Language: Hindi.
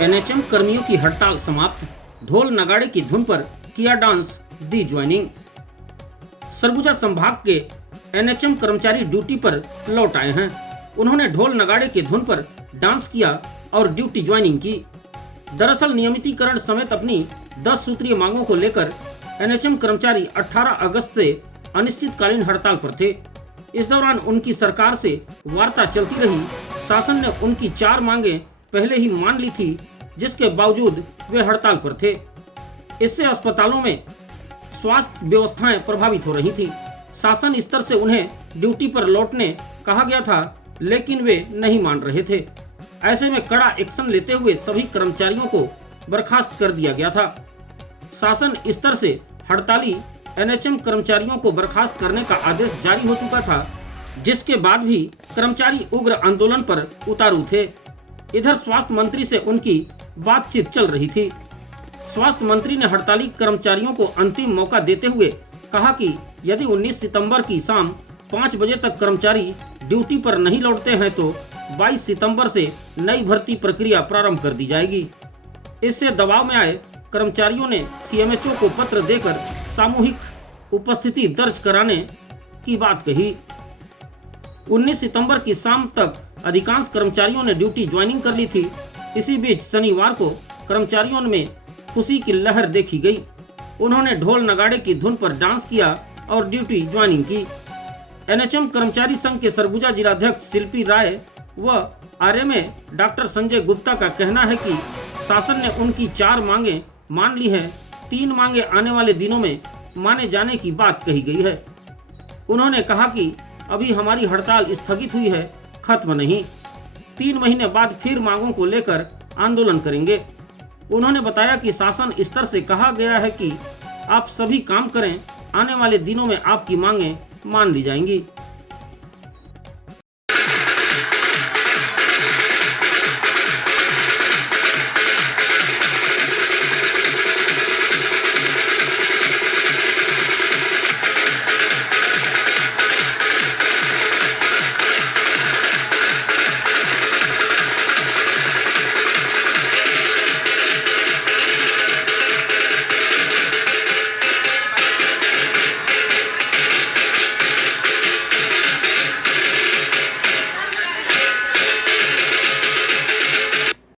एनएचएम कर्मियों की हड़ताल समाप्त, ढोल नगाड़े की धुन पर किया डांस, दी ज्वाइनिंग। सरगुजा संभाग के एनएचएम कर्मचारी ड्यूटी पर लौट आए हैं। उन्होंने ढोल नगाड़े की धुन पर डांस किया और ड्यूटी ज्वाइनिंग की। दरअसल नियमितीकरण समेत अपनी 10 सूत्रीय मांगों को लेकर एनएचएम कर्मचारी 18 अगस्त से अनिश्चितकालीन हड़ताल पर थे। इस दौरान उनकी सरकार से वार्ता चलती रही। शासन ने उनकी 4 मांगें पहले ही मान ली थी, जिसके बावजूद वे हड़ताल पर थे। इससे अस्पतालों में स्वास्थ्य व्यवस्थाएं प्रभावित हो रही थी। शासन स्तर से उन्हें ड्यूटी पर लौटने कहा गया था, लेकिन वे नहीं मान रहे थे। ऐसे में कड़ा एक्शन लेते हुए सभी कर्मचारियों को बर्खास्त कर दिया गया था। शासन स्तर से हड़ताली एनएचएम कर्मचारियों को बर्खास्त करने का आदेश जारी हो चुका था, जिसके बाद भी कर्मचारी उग्र आंदोलन पर उतारू थे। इधर स्वास्थ्य मंत्री से उनकी बातचीत चल रही थी। स्वास्थ्य मंत्री ने हड़ताली कर्मचारियों को अंतिम मौका देते हुए कहा कि यदि 19 सितंबर की शाम 5 बजे तक कर्मचारी ड्यूटी पर नहीं लौटते हैं तो 22 सितंबर से नई भर्ती प्रक्रिया प्रारंभ कर दी जाएगी। इससे दबाव में आए कर्मचारियों ने सीएमएचओ को पत्र देकर सामूहिक उपस्थिति दर्ज कराने की बात कही। 19 सितंबर की शाम तक अधिकांश कर्मचारियों ने ड्यूटी ज्वाइनिंग कर ली थी। इसी बीच शनिवार को कर्मचारियों में खुशी की लहर देखी गई। उन्होंने ढोल नगाड़े की धुन पर डांस किया और ड्यूटी ज्वाइनिंग की। एनएचएम कर्मचारी संघ के सरगुजा जिलाध्यक्ष शिल्पी राय व आरएमए डॉक्टर संजय गुप्ता का कहना है कि शासन ने उनकी 4 मांगें मान ली हैं। 3 मांगें आने वाले दिनों में माने जाने की बात कही गई है। उन्होंने कहा कि अभी हमारी हड़ताल स्थगित हुई है, खत्म नहीं। 3 महीने बाद फिर मांगों को लेकर आंदोलन करेंगे। उन्होंने बताया कि शासन स्तर से कहा गया है कि आप सभी काम करें, आने वाले दिनों में आपकी मांगें मान ली जाएंगी।